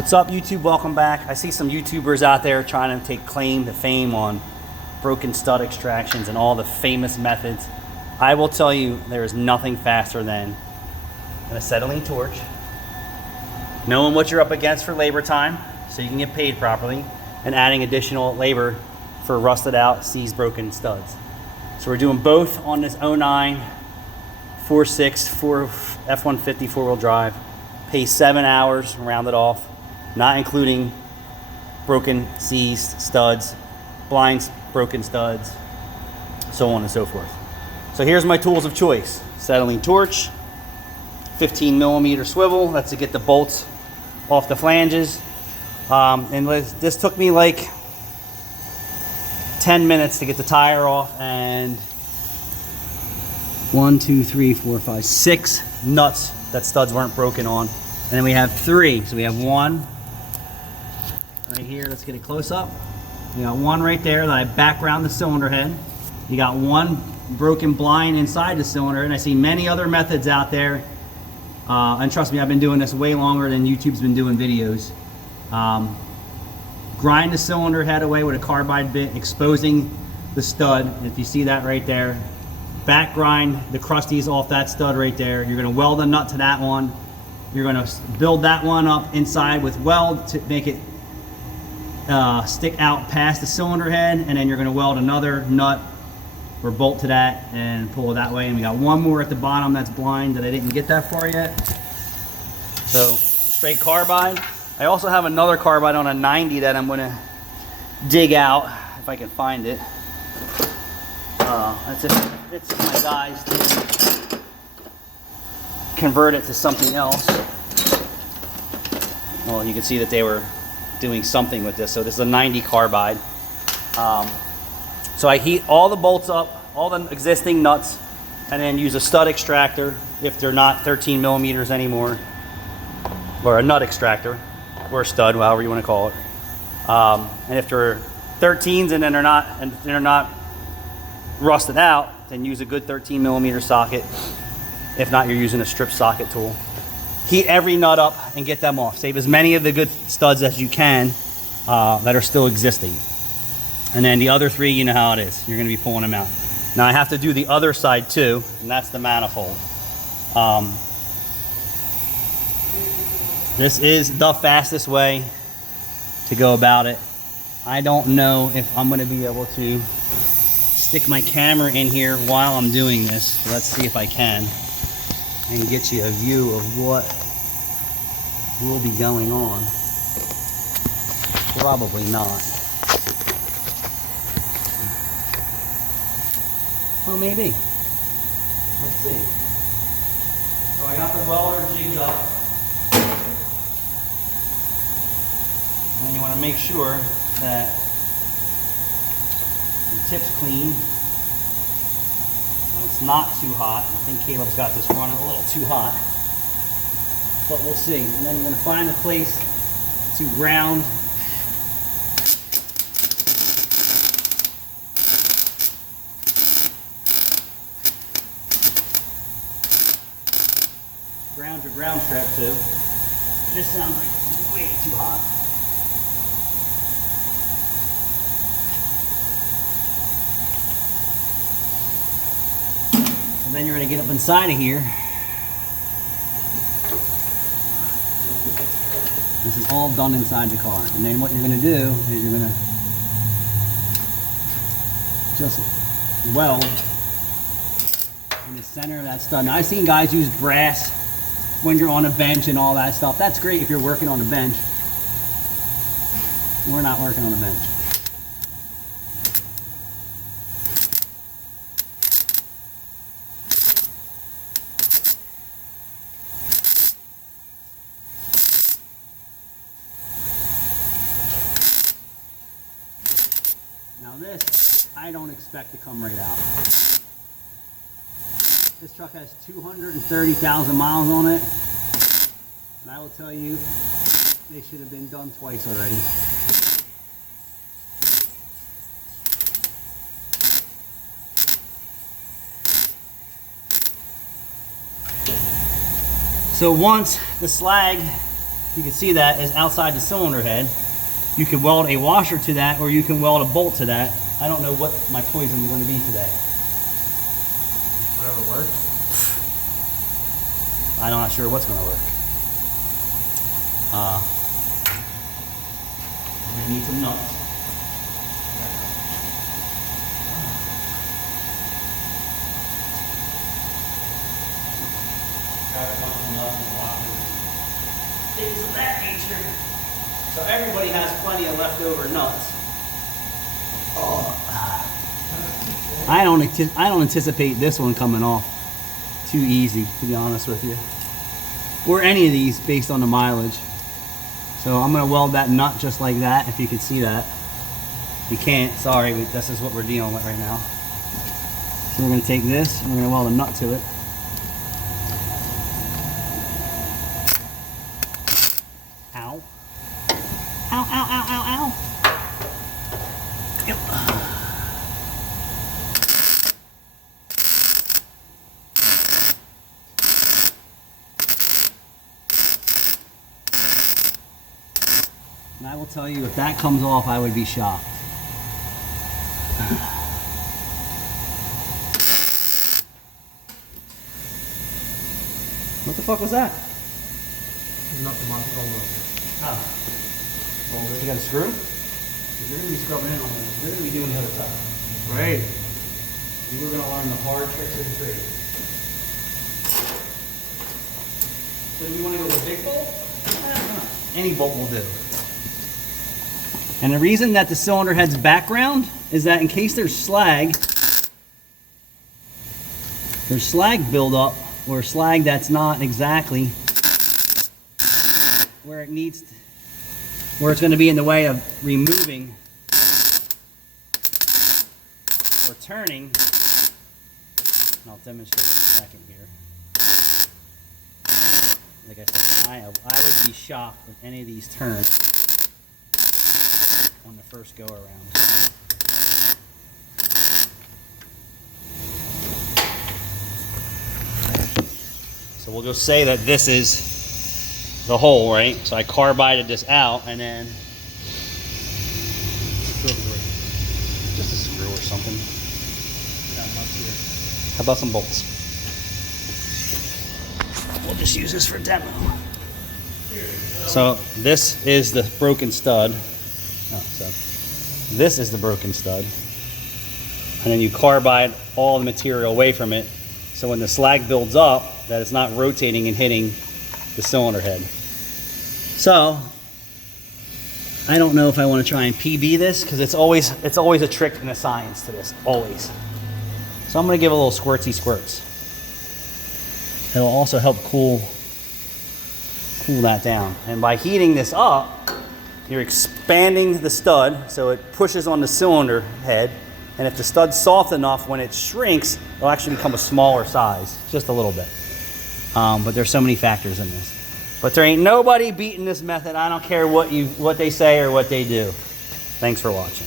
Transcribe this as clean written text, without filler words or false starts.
What's up, YouTube? Welcome back. I see some YouTubers out there trying to take claim to fame on broken stud extractions and all the famous methods. I will tell you, there is nothing faster than an acetylene torch, knowing what you're up against for labor time so you can get paid properly, and adding additional labor for rusted out, seized, broken studs. So we're doing both on this 09 4.6 F-150 four-wheel drive. Pays 7 hours, rounded off, not including broken, seized studs, blinds, broken studs, so on and so forth. So here's my tools of choice. Acetylene torch, 15 millimeter swivel, that's to get the bolts off the flanges. And this took me like 10 minutes to get the tire off, and 6 nuts that studs weren't broken on. And then we have 3. So we have 1 right here. Let's get it close up. We got 1 right there that I back around the cylinder head. You got 1 broken blind inside the cylinder, and I see many other methods out there. And trust me, I've been doing this way longer than YouTube's been doing videos. Grind the cylinder head away with a carbide bit, exposing the stud. If you see that right there, back grind the crusties off that stud right there. You're going to weld a nut to that one. You're going to build that one up inside with weld to make it stick out past the cylinder head, and then you're going to weld another nut or bolt to that and pull it that way. And we got 1 more at the bottom that's blind that I didn't get that far yet. So straight carbide. I also have another carbide on a 90 that I'm going to dig out if I can find it. That's it. It's my guys to convert it to something else. Well, you can see that they were doing something with this. So this is a 90 carbide. So I heat all the bolts up, all the existing nuts, and then use a stud extractor if they're not 13 millimeters anymore, or a nut extractor, or a stud, however you want to call it. And if they're 13s and then they're not rusted out, then use a good 13 millimeter socket. If not, you're using a strip socket tool. Heat every nut up and get them off. Save as many of the good studs as you can that are still existing. And then the other 3, you know how it is. You're going to be pulling them out. Now I have to do the other side too, and that's the manifold. This is the fastest way to go about it. I don't know if I'm going to be able to stick my camera in here while I'm doing this. So let's see if I can and get you a view of what will be going on. Probably not. Well, maybe. Let's see. So I got the welder jigged up. And you want to make sure that your tip's clean. And it's not too hot. I think Caleb's got this running a little too hot. But we'll see. And then you're going to find a place to ground your ground strap to. This sounds like it's way too hot. And then you're going to get up inside of here. This is all done inside the car. And then what you're going to do is you're going to just weld in the center of that stud. Now I've seen guys use brass when you're on a bench and all that stuff. That's great if you're working on a bench. We're not working on a bench. Now this, I don't expect to come right out. This truck has 230,000 miles on it, and I will tell you, they should have been done twice already. So once the slag you can see that is outside the cylinder head. You can weld a washer to that, or you can weld a bolt to that. I don't know what my poison is going to be today. Whatever works. I'm not sure what's going to work. I'm going to need some nuts. Things of that nature. So everybody has plenty of leftover nuts. I don't anticipate this one coming off too easy, to be honest with you, or any of these based on the mileage. So I'm going to weld that nut just like that. If you can see that, you can't. Sorry, but this is what we're dealing with right now. So we're going to take this and we're going to weld a nut to it. Ow. Ow, ow, ow, ow, ow. Yep. And I will tell you, if that comes off, I would be shocked. What the fuck was that? Nothing on the Oh. Well, you got a screw? You're going to be scrubbing in on this. You're going to be doing the other side. Right. You were going to learn the hard tricks of the trade. So do we want to go with a big bolt? Any bolt will do. And the reason that the cylinder head's background is that in case there's slag buildup, or slag that's not exactly where it needs to, where it's going to be in the way of removing or turning. And I'll demonstrate in a second here. Like I said, I would be shocked if any of these turn on the first go around. So we'll just say that this is the hole, right? So I carbided this out, and then just a screw or something. How about some bolts? We'll just use this for demo. So this is the broken stud. So this is the broken stud, and then you carbide all the material away from it, so when the slag builds up, that it's not rotating and hitting the cylinder head. So I don't know if I want to try and PB this, because it's always a trick and a science to this, always. So I'm going to give it a little squirtsy squirts. It'll also help cool that down. And by heating this up, you're expanding the stud so it pushes on the cylinder head. And if the stud's soft enough, when it shrinks, it'll actually become a smaller size, just a little bit. But there's so many factors in this. But there ain't nobody beating this method. I don't care what they say or what they do. Thanks for watching.